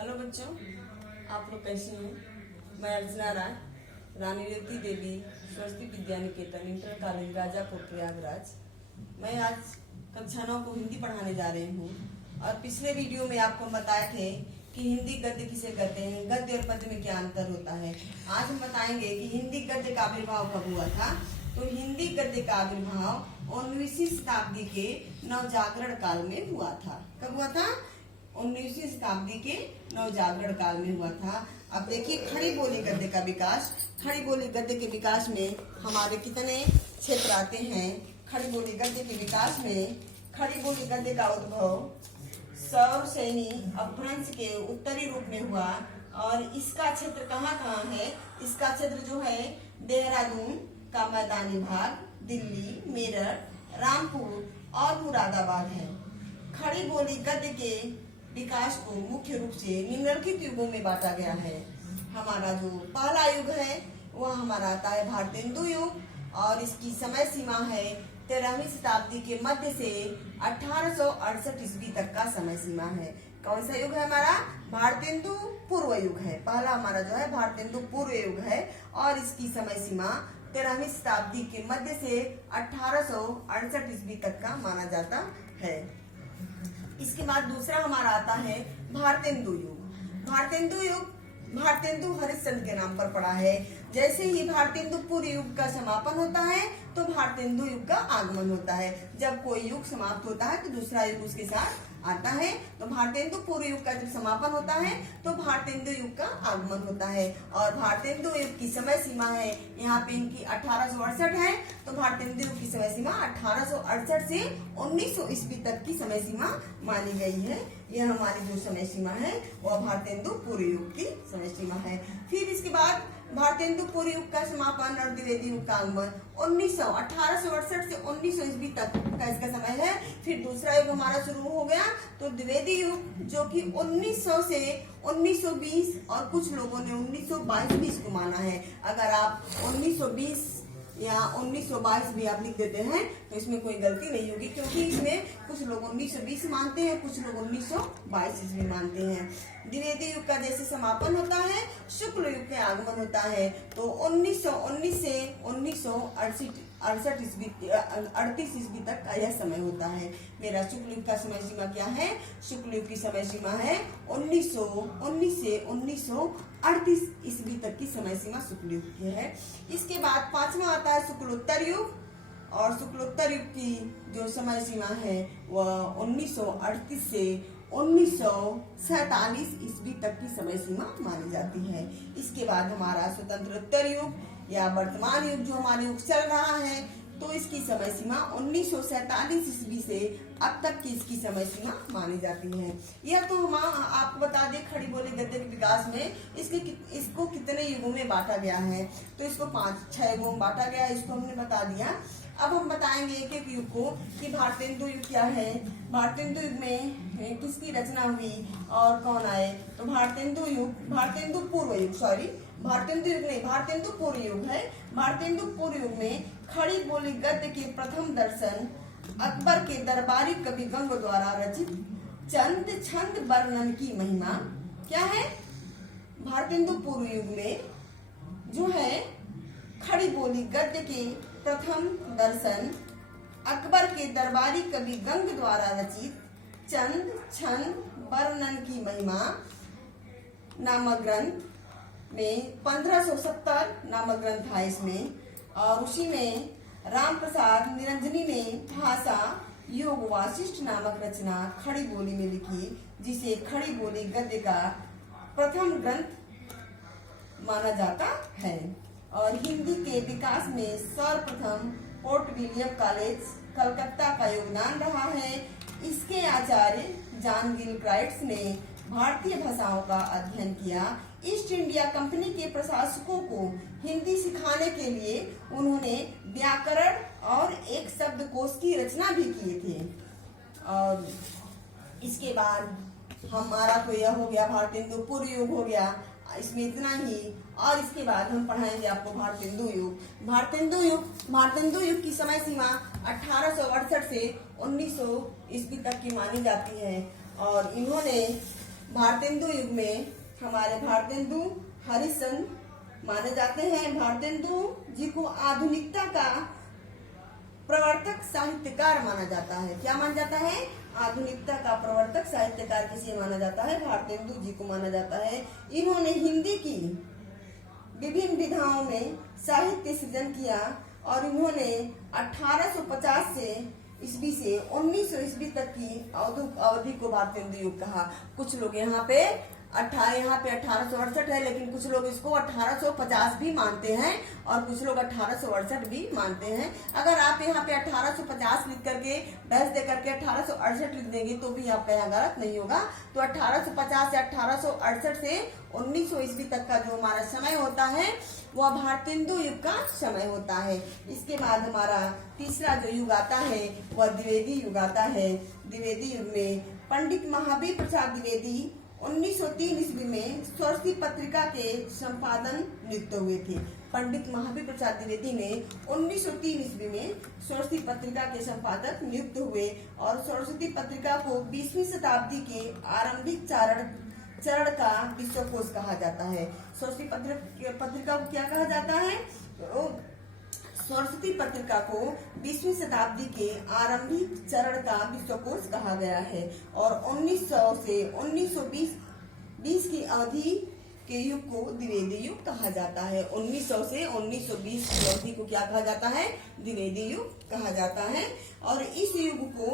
Hello बच्चों, आप लोग कैसे हैं? मैं अर्चना राय, रानी रेवती देवी सरस्वती विद्या निकेतन इंटर कॉलेज राजापुर प्रयागराज। मैं आज कक्षा 9 को हिंदी पढ़ाने जा रही हूँ। और पिछले वीडियो में आपको बताए थे कि हिंदी गद्य किसे कहते हैं, गद्य और पद्य में क्या अंतर होता है। आज हम बताएंगे कि हिंदी गद्य का आविर्भाव कब हुआ था। तो हिंदी गद्य का आविर्भाव 19वीं शताब्दी के नवजागरण काल में हुआ था। कब हुआ था? 19वीं शताब्दी के नवजागरण काल में हुआ था। अब देखिए, खड़ी बोली गद्य का विकास। खड़ी बोली गद्य के विकास में हमारे कितने क्षेत्र आते हैं? खड़ी बोली गद्य के विकास में खड़ी बोली गद्य का उद्भव सौरसेनी अपभ्रंश के उत्तरी रूप में हुआ। और इसका क्षेत्र कहाँ कहाँ है? इसका क्षेत्र जो है देहरादून का मैदानी भाग, दिल्ली, मेरठ, रामपुर और मुरादाबाद है। खड़ी बोली गद्य के विकास को मुख्य रूप से निम्नलिखित युगों में बांटा गया है। हमारा जो पहला युग है वह हमारा आता है भारतेंदु युग, और इसकी समय सीमा है 13वीं शताब्दी के मध्य से 1868 ईस्वी तक का समय सीमा है। कौन सा युग है हमारा? भारतेंदु पूर्व युग है। पहला हमारा जो है भारतेंदु पूर्व युग है, और इसकी समय सीमा 13वीं शताब्दी के मध्य से 1868 ईस्वी तक का माना जाता है। इसके बाद दूसरा हमारा आता है भारतेंदु युग। भारतेंदु युग भारतेंदु हरिश्चंद्र के नाम पर पड़ा है। जैसे ही भारतेंदु पूर्व युग का समापन होता है तो भारतेंदु युग का आगमन होता है। जब कोई युग समाप्त होता है तो दूसरा युग उसके साथ आता है। तो भारतेंदु पूर्व युग का जब समापन होता है तो भारतेंदु युग का आगमन होता है। और भारतेंदु युग की समय सीमा है, यहाँ पे इनकी 1868 है। तो भारतेंदु युग की समय सीमा 1868 से 1900 ईस्वी तक की समय सीमा मानी गई है। यह हमारी जो समय सीमा है वह भारतेंदु पूर्व युग की समय सीमा है। फिर इसके बाद भारतेंदु पूर्व युग का समापन और द्विवेदी युग का आगमन 1868 से 1900 ईस्वी तक का इसका समय है। फिर दूसरा युग हमारा शुरू हो गया तो द्विवेदी युग, जो कि 1900 से 1920 और कुछ लोगों ने 1922 को माना है। अगर आप 1920 या 1922 भी आप लिख देते हैं तो इसमें कोई गलती नहीं होगी, क्योंकि इसमें कुछ लोग 1920 मानते हैं, कुछ लोग 1922 ईस्वी मानते हैं। द्विवेदी युग का जैसे समापन होता है, शुक्ल युग के आगमन होता है। तो 1919 से 1938 ईस्वी तक का यह समय होता है। मेरा शुक्ल युग का समय सीमा क्या है? शुक्ल युग की समय सीमा है 1919 से 1938 ईस्वी तक की समय सीमा शुक्ल युग की है। इसके बाद पांचवा आता है शुक्लोत्तर युग, और शुक्लोत्तर युग की जो समय सीमा है वह 1938 से 1947 ईस्वी तक की समय सीमा मानी जाती है। इसके बाद हमारा स्वतंत्रोत्तर युग या वर्तमान युग जो हमारे युग चल रहा है, तो इसकी समय सीमा 1947 ईस्वी से अब तक की इसकी समय सीमा मानी जाती है। यह तो हम आपको बता दें खड़ी बोली गद्य के विकास में इसको कितने युगों में बांटा गया है। तो इसको 5-6 युगों में बांटा गया है, इसको हमने बता दिया। अब हम बताएंगे एक एक युग को कि भारतेंदु युग क्या है, भारतेंदु युग में किसकी रचना हुई और कौन आए। तो भारतेंदु पूर्व युग है। भारतेंदु पूर्व युग में खड़ी बोली गद्य के प्रथम दर्शन अकबर के दरबारी कवि गंग द्वारा रचित चंद छंद वर्णन की महिमा क्या है? भारतेंदु पूर्व युग में जो है खड़ी बोली गद्य के प्रथम दर्शन अकबर के दरबारी कवि गंग द्वारा रचित चंद छंद वर्णन की महिमा नामक ग्रंथ में 1570 नामक ग्रंथ है इसमें। और उसी में राम प्रसाद निरंजनी ने भाषा योग वासिष्ठ नामक रचना खड़ी बोली में लिखी, जिसे खड़ी बोली गद्य का प्रथम ग्रंथ माना जाता है। और हिंदी के विकास में सर्वप्रथम पोर्ट विलियम कॉलेज कलकत्ता का योगदान रहा है। इसके आचार्य जॉन गिलक्राइट्स ने भारतीय भाषाओं का अध्ययन किया। ईस्ट इंडिया कंपनी के प्रशासकों को हिंदी सिखाने के लिए उन्होंने व्याकरण और एक शब्दकोश की रचना भी किए थे। और इसके बाद हमारा तो यह हो गया भारतेंदु पूर्व युग हो गया, इसमें इतना ही। और इसके बाद हम पढ़ाएंगे आपको भारतेंदु युग। भारतेंदु युग की समय सीमा 1868 से 1900 ईस्वी तक की मानी जाती है। और इन्होंने भारतेंदु युग में हमारे भारतेंदु हरिश्चंद्र माने जाते हैं। भारतेंदु जी को आधुनिकता का प्रवर्तक साहित्यकार माना जाता है। क्या माना जाता है? आधुनिकता का प्रवर्तक साहित्यकार किसे माना जाता है? भारतेंदु जी को माना जाता है। इन्होंने हिंदी की विभिन्न विधाओं में साहित्य सृजन किया और इन्होंने 1850 से ईस्वी से 1900 ईस्वी तक की अवधि को भारतेंदु युग कहा। कुछ लोग यहाँ पे 1868 है, लेकिन कुछ लोग इसको 1850 भी मानते हैं और कुछ लोग 1868 भी मानते हैं। अगर आप यहाँ पे 1850 लिख करके बहस दे करके 1868 लिख देंगे तो भी आपका यहाँ गलत नहीं होगा। तो 1850 से 1868 से 1900 ईस्वी तक का जो हमारा समय होता है वह भारतेंदु युग का समय होता है। इसके बाद हमारा तीसरा जो युग आता है वह द्विवेदी युग आता है। द्विवेदी युग में पंडित महावीर प्रसाद द्विवेदी 1903 ईस्वी में स्वस्ति पत्रिका के संपादन नियुक्त हुए थे। पंडित महावीर प्रसाद द्विवेदी ने 1903 ईस्वी में स्वस्ति पत्रिका के संपादक नियुक्त हुए और स्वस्ति पत्रिका को 20वीं शताब्दी के आरंभिक चरण का विश्वकोश कहा जाता है। स्वस्ति पत्रिका को क्या कहा जाता है? सरस्वती पत्रिका को 20वीं शताब्दी के आरंभिक चरण का विश्वकोश कहा गया है और 1900 से 1920 की अवधि के युग को द्विवेदी युग कहा जाता है। 1900 से 1920 की अवधि को क्या कहा जाता है? द्विवेदी युग कहा जाता है। और इस युग को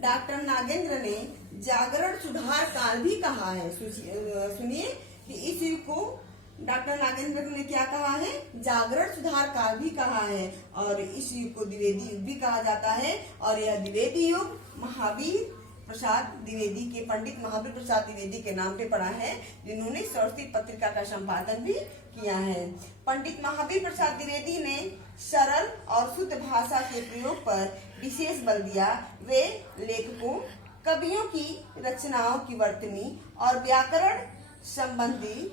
डॉक्टर नागेंद्र ने जागरण सुधार काल भी कहा है। सुनिए कि इस युग को डॉक्टर नागेंद्र ने क्या कहा है? जागरण सुधार काल भी कहा है और इस युग को द्विवेदी युग भी कहा जाता है। और यह द्विवेदी युग महावीर प्रसाद द्विवेदी के पंडित महावीर प्रसाद द्विवेदी के नाम पे पड़ा है, जिन्होंने सरस्वती पत्रिका का संपादन भी किया है। पंडित महावीर प्रसाद द्विवेदी ने सरल और शुद्ध भाषा के प्रयोग पर विशेष बल दिया। वे लेखकों, कवियों की रचनाओं की वर्तनी और व्याकरण संबंधी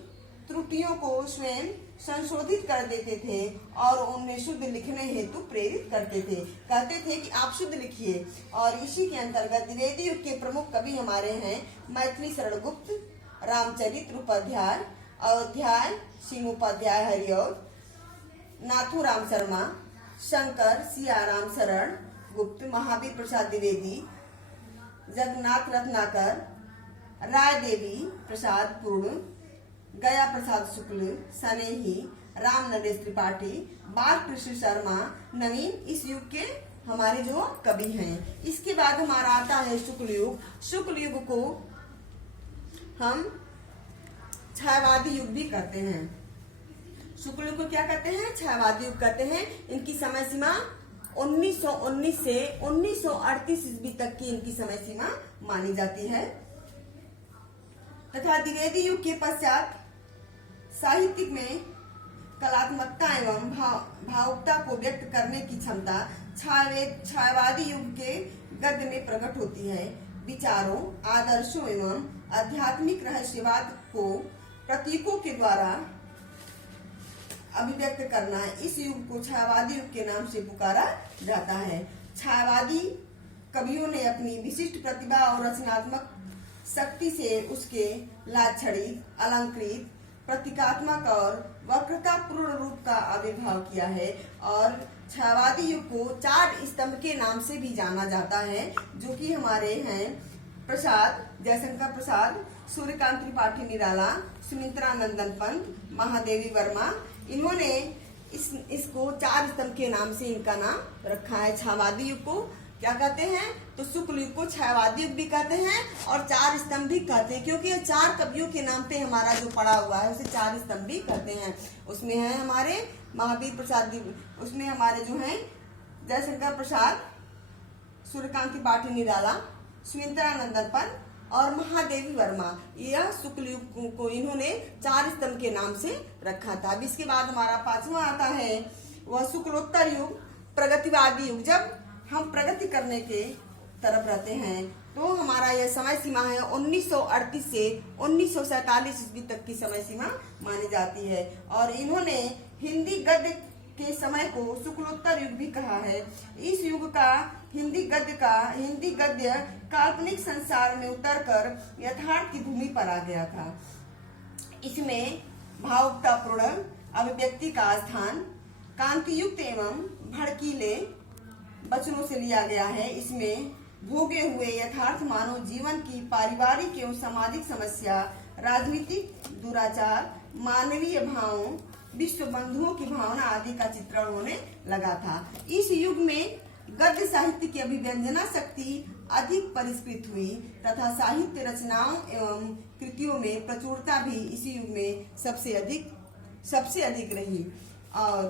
त्रुटियों को स्वयं संशोधित कर देते थे और उन्हें शुद्ध लिखने हेतु प्रेरित करते थे। कहते थे कि आप शुद्ध लिखिए। और इसी के अंतर्गत द्विवेदी युग के प्रमुख कवि हमारे हैं मैथिली शरण गुप्त, रामचरित्र उपाध्याय, अयोध्याय सिंह उपाध्याय हरिऔध, नाथूराम शर्मा, शंकर सियाराम शरण गुप्त, महावीर प्रसाद द्विवेदी, जगन्नाथ रत्नाकर, राय देवी प्रसाद पूर्ण, गया प्रसाद शुक्ल, सनेही, राम नरेश त्रिपाठी, बाल कृष्ण शर्मा, नवीन इस युग के हमारे जो कवि हैं। इसके बाद हमारा आता है शुक्ल युग। शुक्ल युग को हम छायावादी युग भी कहते हैं। शुक्ल युग को क्या कहते हैं? छायावादी युग कहते हैं। इनकी समय सीमा 1919 से 1938 ईस्वी तक की इनकी समय सीमा मानी जाती है। तथा द्विवेदी युग के पश्चात साहित्य में कलात्मकता एवं भावुकता को व्यक्त करने की क्षमता छायावादी युग के गद्य में प्रकट होती है। विचारों, आदर्शों एवं आध्यात्मिक रहस्यवाद को प्रतीकों के द्वारा अभिव्यक्त करना इस युग को छायावादी युग के नाम से पुकारा जाता है। छायावादी कवियों ने अपनी विशिष्ट प्रतिभा और रचनात्मक शक्ति से उसके लाक्षणिक, अलंकृत, प्रतीकात्मक और वक्रतापूर्ण रूप का आविर्भाव किया है। और छायावादी युग को 4 स्तंभ के नाम से भी जाना जाता है, जो कि हमारे हैं प्रसाद, जयशंकर प्रसाद, सूर्यकांत त्रिपाठी निराला, सुमित्रा नंदन पंत, महादेवी वर्मा। इन्होंने इसको 4 स्तंभ के नाम से इनका नाम रखा है। छायावादी युग को क्या कहते हैं? तो शुक्ल युग को छायावादी युग भी कहते हैं और 4 स्तंभ भी कहते हैं, क्योंकि ये 4 कवियों के नाम पे हमारा जो पड़ा हुआ है उसे 4 स्तंभ भी कहते हैं। उसमें है हमारे महावीर प्रसाद, उसमें हमारे जो हैं जयशंकर प्रसाद, सूर्यकांत त्रिपाठी निराला, सुमित्रा नंदन पंत और महादेवी वर्मा। यह शुक्ल युग को इन्होंने 4 स्तंभ के नाम से रखा था। अब इसके बाद हमारा 5वां आता है वह शुक्लोत्तर युग, प्रगतिवादी युग। जब हम प्रगति करने के तरफ रहते हैं तो हमारा यह समय सीमा है 1938 से 1947 ईस्वी तक की समय सीमा मानी जाती है। और इन्होंने हिंदी गद्य के समय को शुक्लोत्तर युग भी कहा है। इस युग का हिंदी गद्य काल्पनिक संसार में उतरकर यथार्थ की भूमि पर आ गया था। इसमें भावुकतापूर्ण अभिव्यक्ति का स्थान कांतियुक्त एवं भड़कीले वचनों से लिया गया है। इसमें भोगे हुए यथार्थ मानव जीवन की पारिवारिक एवं सामाजिक समस्या, राजनीतिक दुराचार, मानवीय भावों, विश्व बंधुओं की भावना आदि का चित्रण होने लगा था। इस युग में गद्य साहित्य की अभिव्यंजना शक्ति अधिक परिष्कृत हुई तथा साहित्य रचनाओं एवं कृतियों में प्रचुरता भी इसी युग में सबसे अधिक रही। और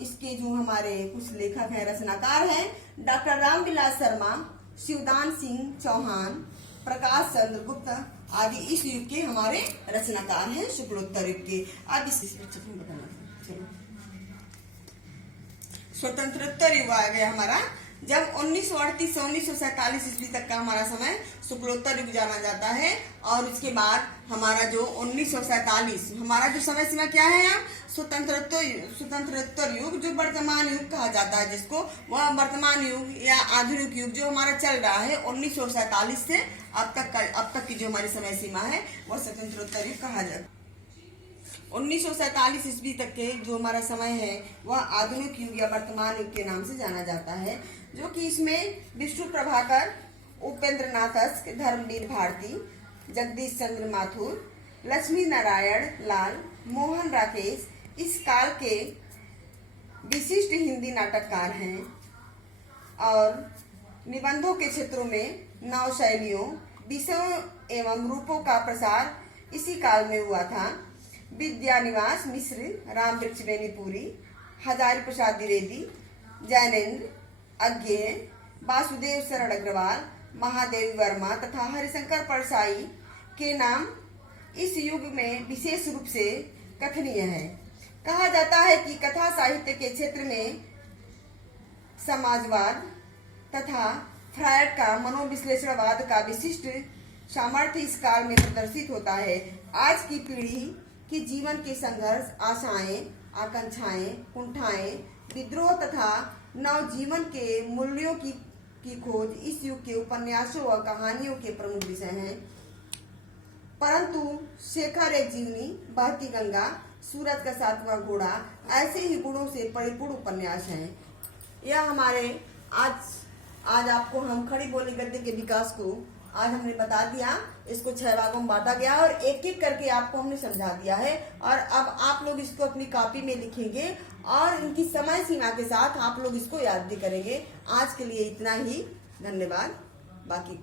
इसके जो हमारे कुछ लेखक हैं, रचनाकार हैं, डॉक्टर रामविलास शर्मा, शिवदान सिंह चौहान, प्रकाश चंद्र गुप्त आदि इस युग के हमारे रचनाकार हैं, शुक्लोत्तर युग के। अब चलो स्वतंत्रोत्तर युग आ गया हमारा, जब 1938 से 1947 ईस्वी तक का हमारा समय शुक्लोत्तर युग जाना जाता है। और उसके बाद हमारा जो 1947 हमारा जो समय सीमा क्या है, अब स्वतंत्रोत्तर युग जो वर्तमान युग कहा जाता है, जिसको वह वर्तमान युग या आधुनिक युग जो हमारा चल रहा है 1947 से अब तक की जो हमारी समय सीमा है वह स्वतंत्रोत्तर युग कहा जाता है। 1947 ईस्वी तक के जो हमारा समय है वह आधुनिक युग या वर्तमान युग के नाम से जाना जाता है, जो कि इसमें विष्णु प्रभाकर, उपेंद्र नाथ, धर्मवीर भारती, जगदीश चंद्र माथुर, लक्ष्मी नारायण लाल, मोहन राकेश इस काल के विशिष्ट हिंदी नाटककार हैं। और निबंधों के क्षेत्रों में नव शैलियों, विषयों एवं रूपों का प्रसार इसी काल में हुआ था। विद्यानिवास मिश्र, रामवृक्ष बेनीपुरी, हजारी प्रसाद द्विवेदी, जैनेन्द्र अज्ञेय, वासुदेव शरण अग्रवाल, महादेव वर्मा तथा हरिशंकर परसाई के नाम इस युग में विशेष रूप से कथनीय है। कहा जाता है कि कथा साहित्य के क्षेत्र में समाजवाद तथा फ्रायड का मनोविश्लेषणवाद का विशिष्ट सामर्थ्य इस काल में प्रदर्शित होता है। आज की पीढ़ी की जीवन के संघर्ष, आशाएं, आकांक्षाएं, कुंठाएं, विद्रोह तथा नव जीवन के मूल्यों की खोज इस युग के उपन्यासों और कहानियों के प्रमुख विषय हैं। परंतु शेखर एक जीवनी, बहती गंगा, सूरज का सातवां घोड़ा ऐसे ही गुणों से परिपूर्ण उपन्यास हैं। यह हमारे आज आपको हम खड़ी बोली गद्य के विकास को आज हमने बता दिया। इसको 6 भागों में बांटा गया और एक एक करके आपको हमने समझा दिया है। और अब आप लोग इसको अपनी कॉपी में लिखेंगे और इनकी समय सीमा के साथ आप लोग इसको याद भी करेंगे। आज के लिए इतना ही, धन्यवाद। बाकी